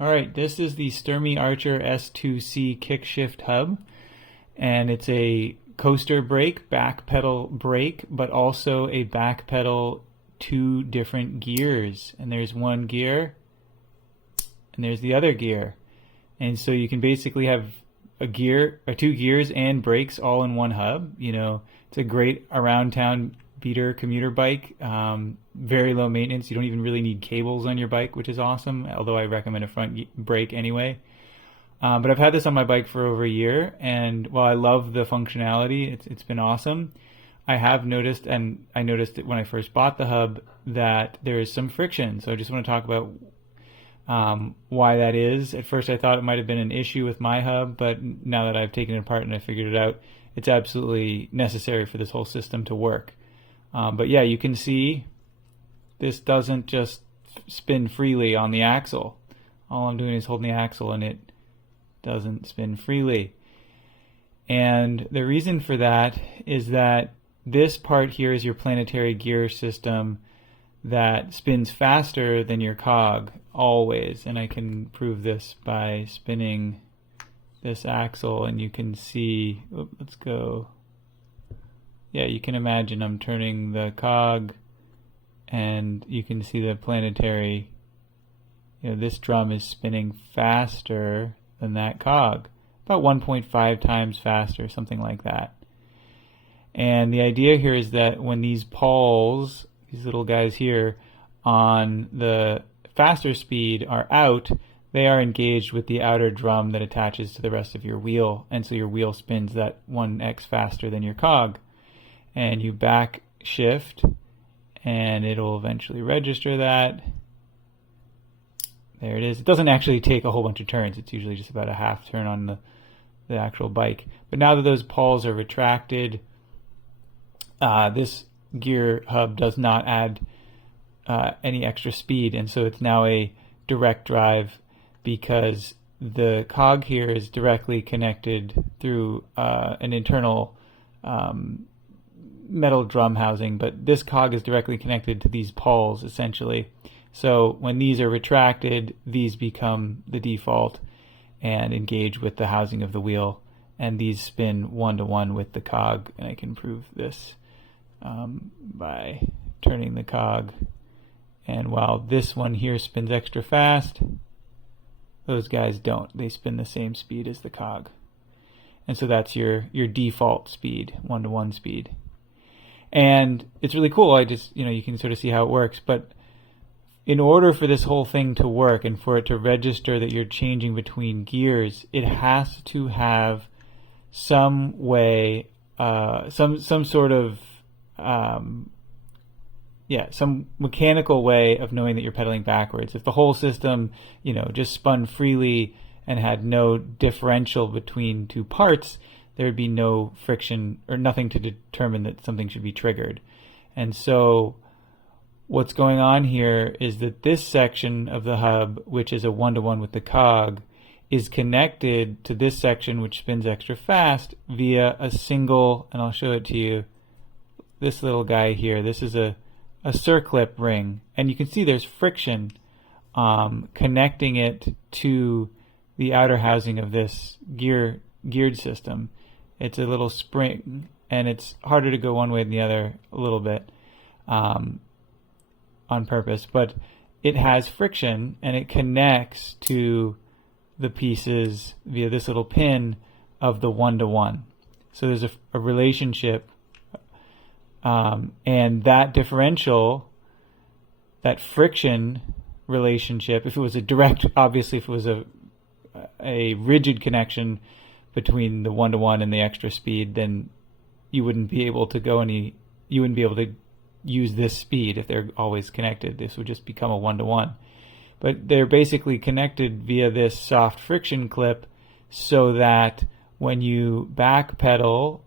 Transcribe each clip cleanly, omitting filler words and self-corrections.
Alright, this is the Sturmey Archer S2C kickshift hub, and it's a coaster brake, back pedal brake, but also a back pedal 2 different gears. And there's one gear, and there's the other gear. And so you can basically have a gear, or 2 gears and brakes all in one hub. You know, it's a great around town beater commuter bike, very low maintenance. You don't even really need cables on your bike, which is awesome, although I recommend a front brake anyway. But I've had this on my bike for over a year, and while I love the functionality, it's been awesome. I have noticed, and I noticed it when I first bought the hub, that there is some friction. So I just want to talk about why that is. At first I thought it might have been an issue with my hub, but now that I've taken it apart and I figured it out, it's absolutely necessary for this whole system to work. But yeah, you can see this doesn't just spin freely on the axle. All I'm doing is holding the axle and it doesn't spin freely. And the reason for that is that this part here is your planetary gear system that spins faster than your cog always. And I can prove this by spinning this axle, and you can see, let's go. Yeah, you can imagine I'm turning the cog and you can see the planetary, this drum is spinning faster than that cog, about 1.5 times faster, something like that. And the idea here is that when these pawls, these little guys here on the faster speed are out, they are engaged with the outer drum that attaches to the rest of your wheel, and so your wheel spins that 1x faster than your cog. And you back shift and it'll eventually register that. There it is. It doesn't actually take a whole bunch of turns. It's usually just about a half turn on the actual bike. But now that those pawls are retracted, this gear hub does not add any extra speed, and so it's now a direct drive because the cog here is directly connected through an internal metal drum housing, but this cog is directly connected to these pawls essentially. So when these are retracted, these become the default and engage with the housing of the wheel, and these spin one-to-one with the cog. And I can prove this by turning the cog, and while this one here spins extra fast, those guys don't. They spin the same speed as the cog. And so that's your default speed, one-to-one speed. And it's really cool. I just, you can sort of see how it works. But in order for this whole thing to work and for it to register that you're changing between gears, it has to have some way, some sort of, some mechanical way of knowing that you're pedaling backwards. If the whole system, just spun freely and had no differential between two parts, there would be no friction or nothing to determine that something should be triggered. And so what's going on here is that this section of the hub, which is a one-to-one with the cog, is connected to this section which spins extra fast via a single, and I'll show it to you, this little guy here. This is a circlip ring, and you can see there's friction connecting it to the outer housing of this geared system. It's a little spring, and it's harder to go one way than the other a little bit on purpose, but it has friction and it connects to the pieces via this little pin of the one-to-one. So there's a relationship, and that differential, that friction relationship, if it was a direct, obviously if it was a rigid connection between the one-to-one and the extra speed, then you wouldn't be able to use this speed if they're always connected. This would just become a one-to-one. But they're basically connected via this soft friction clip so that when you back pedal,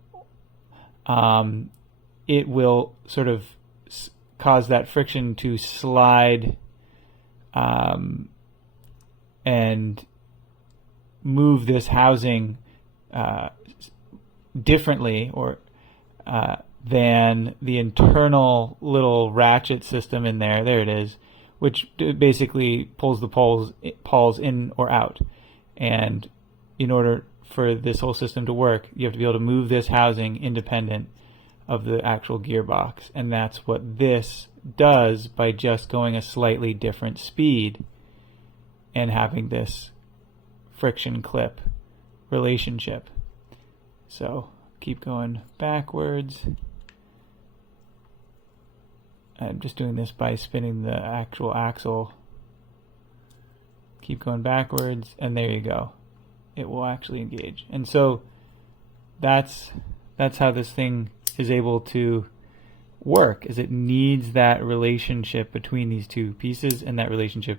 it will sort of cause that friction to slide and move this housing differently than the internal little ratchet system in there. There it is, which basically pulls the pawls in or out. And in order for this whole system to work, you have to be able to move this housing independent of the actual gearbox. And that's what this does by just going a slightly different speed and having this friction clip relationship. So keep going backwards. I'm just doing this by spinning the actual axle. Keep going backwards, and there you go. It will actually engage. And so that's how this thing is able to work, is it needs that relationship between these two pieces, and that relationship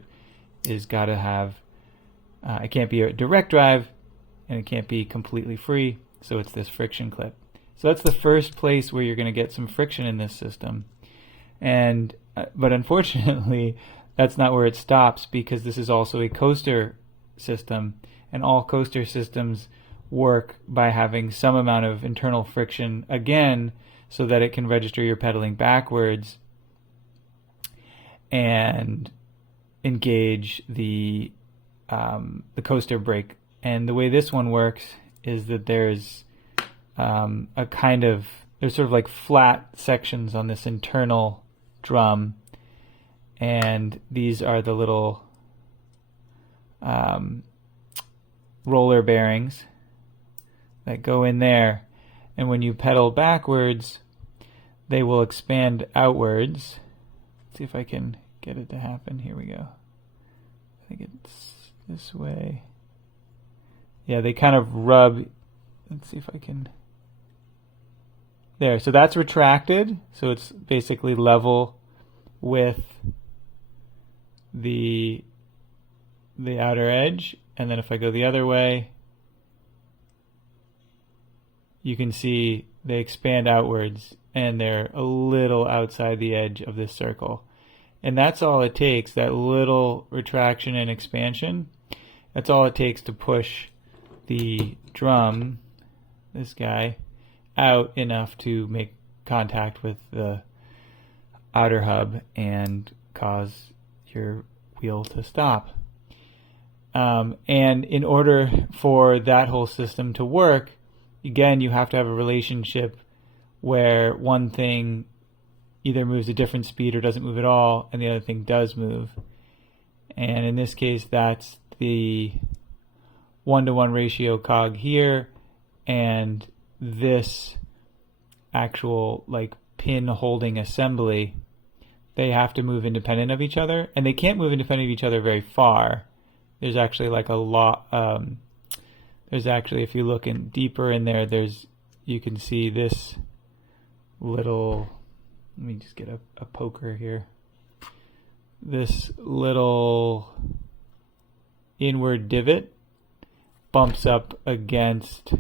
is got to have, it can't be a direct drive, and it can't be completely free, so it's this friction clip. So that's the first place where you're going to get some friction in this system. And but unfortunately, that's not where it stops, because this is also a coaster system, and all coaster systems work by having some amount of internal friction again, so that it can register you're pedaling backwards and engage the coaster brake. And the way this one works is that there's there's sort of like flat sections on this internal drum, and these are the little roller bearings that go in there, and when you pedal backwards they will expand outwards. Let's see if I can get it to happen. Here we go. I think it's this way. Yeah, they kind of rub. Let's see if I can. There, so that's retracted, so it's basically level with the outer edge. And then if I go the other way, you can see they expand outwards, and they're a little outside the edge of this circle. And that's all it takes, that little retraction and expansion. That's all it takes to push the drum, this guy, out enough to make contact with the outer hub and cause your wheel to stop. And in order for that whole system to work, again, you have to have a relationship where one thing either moves a different speed or doesn't move at all, and the other thing does move. And in this case, that's the 1-to-1 ratio cog here, and this actual like pin holding assembly, they have to move independent of each other, and they can't move independent of each other very far. There's actually like a lot, there's actually, if you look in deeper in there, you can see this little, let me just get a poker here. This little inward divot bumps up against,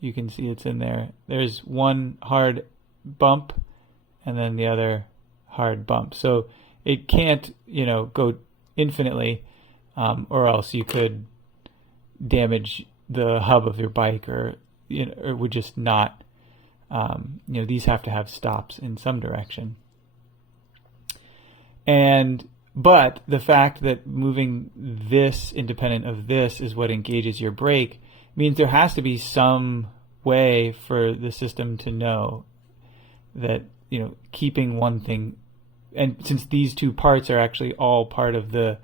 you can see it's in there. There's one hard bump and then the other hard bump. So it can't, go infinitely, or else you could damage the hub of your bike, or it would just not, these have to have stops in some direction. But the fact that moving this independent of this is what engages your brake means there has to be some way for the system to know that, keeping one thing, and since these two parts are actually all part of the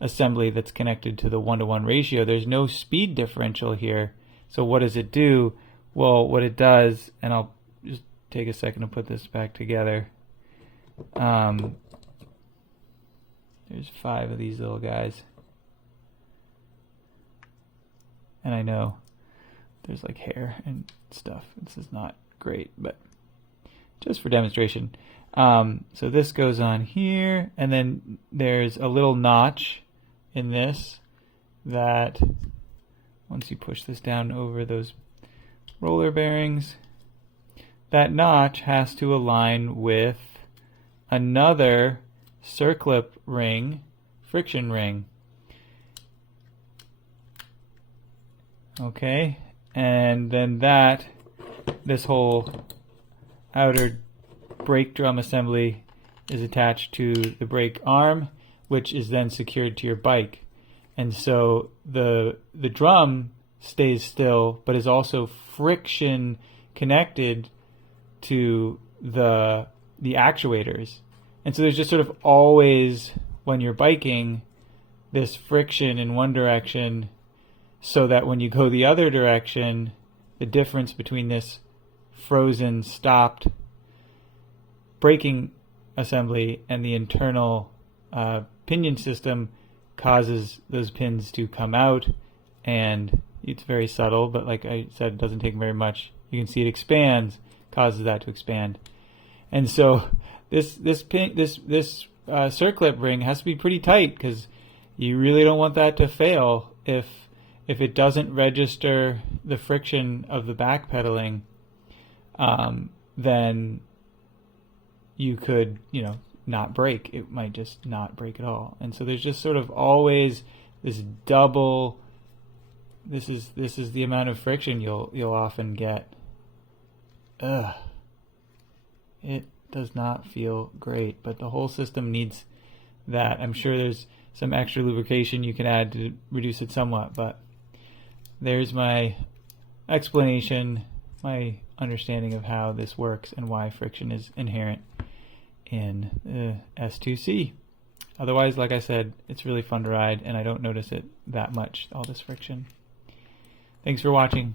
assembly that's connected to the 1-to-1 ratio, there's no speed differential here. So what does it do? Well, what it does, and I'll just take a second to put this back together. There's 5 of these little guys. And I know there's like hair and stuff. This is not great, but just for demonstration. So this goes on here, and then there's a little notch in this that once you push this down over those roller bearings, that notch has to align with another circlip ring, friction ring. Okay, and then this whole outer brake drum assembly is attached to the brake arm, which is then secured to your bike. And so the drum stays still, but is also friction connected to the actuators. And so there's just sort of always, when you're biking, this friction in one direction, so that when you go the other direction, the difference between this frozen, stopped braking assembly and the internal pinion system causes those pins to come out. And it's very subtle, but like I said, it doesn't take very much. You can see it expands, causes that to expand. And so this circlip ring has to be pretty tight, because you really don't want that to fail. If it doesn't register the friction of the backpedaling, then you could, not brake. It might just not brake at all. And so there's just sort of always this double. This is the amount of friction you'll often get. It does not feel great, but the whole system needs that. I'm sure there's some extra lubrication you can add to reduce it somewhat, but there's my explanation, my understanding of how this works and why friction is inherent in the S2C. Otherwise, like I said, it's really fun to ride, and I don't notice it that much, all this friction. Thanks for watching.